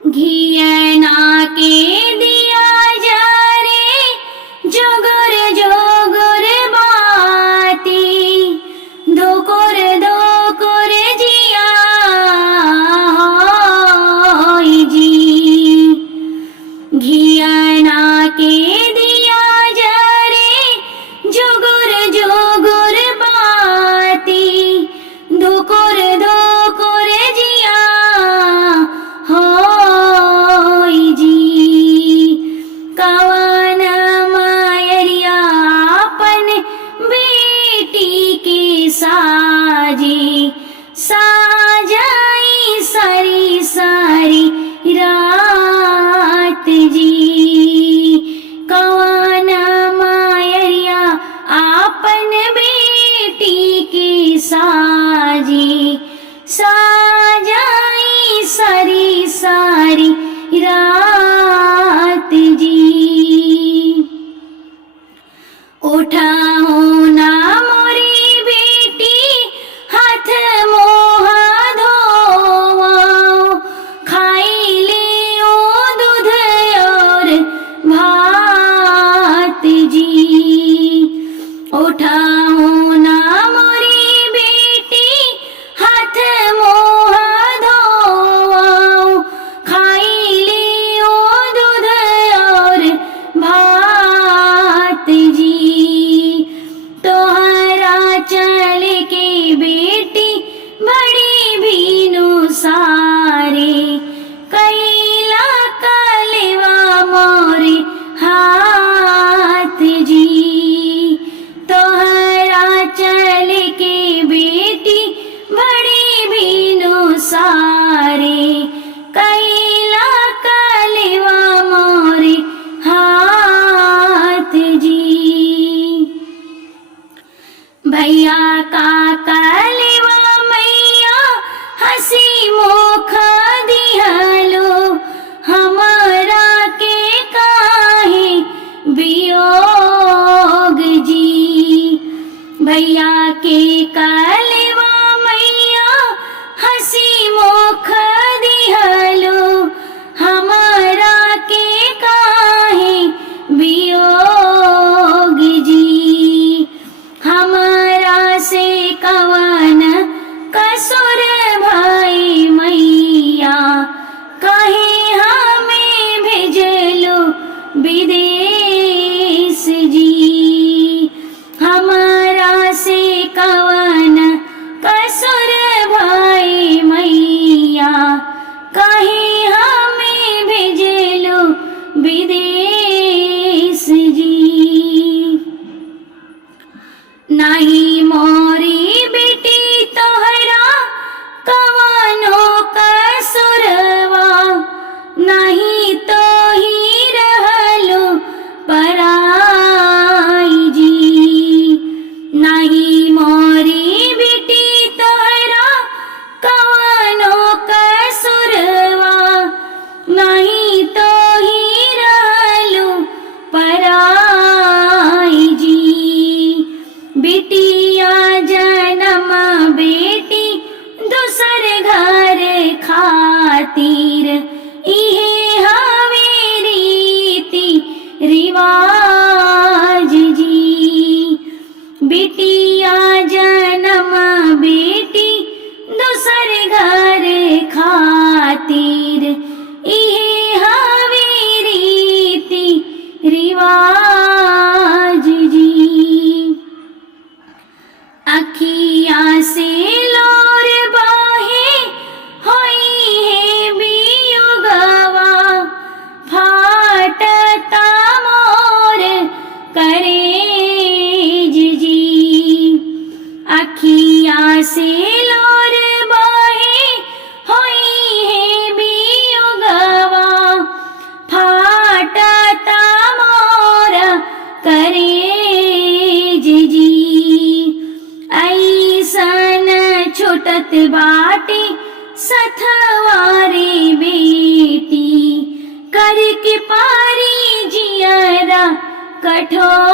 घियना के दिया जा रे जोगुर जोगुर बाती दोकुर दोकुर जिया होई जी। घियना के दिया जा रे जोगुर जोगुर बाती दोकुर दोकुर जिया होई जी। कवन मायरिया अपन बेटी के साजी साजाई सारी सारी रात जी। कवन मायरिया अपन बेटी के साजी साजाई सारी सारी रात जी। उठाओ ना मोरी बेटी हाथ मोह धोवाओ खाई ले ओ दूध और भात जी। उठाओ ना मोरी बेटी हाथ मोह धोवाओ खाई ले ओ दूध और भात जी। तोहरा चल के बेटी बड़ी भीनु सारे कैला कलेवा मोरे हाथ जी। तोहरा चल के बेटी बड़ी भीनु सारे कैला कलेवा मोरे हाथ जी। भैया का कलेवा मैया हसी मुख दिहलो हमारा के काहे वियोग जी। भैया के कलेवा मैया हसी मुख दिहलो हमारा के काहे वियोग जी। हमारा से कवन कसुर भाई मैया कहे हमें भेजलो विदेश जी। हमारा से कवन कसुर भाई मैया कहे हमें भेजलो विदेश जी। नहीं मोरी बेटी तोहरा कवनो कसुरवा नहीं तो ही रहलो पराई जी। नहीं मोरी बेटी तोहरा कवनो कसुरवा नहीं तो ही रहलो पराई जी। बेटिया जन्म बेटी दूसर घर खातिर इहे हवे रीति रिवाज जी। बेटिया जन्म बेटी दूसर घर खातिर इहे हवे रीति रिवाज जी। अखिया से लोर बाहे होई है बियुगवा फाटता मोर करेज जी। अखिया से लोर बाहे होई है बियुगवा फाटता मोर करेज जी। ऐसन छुटत बाटे सथवारे बेटी करके पारी जियरा कठोर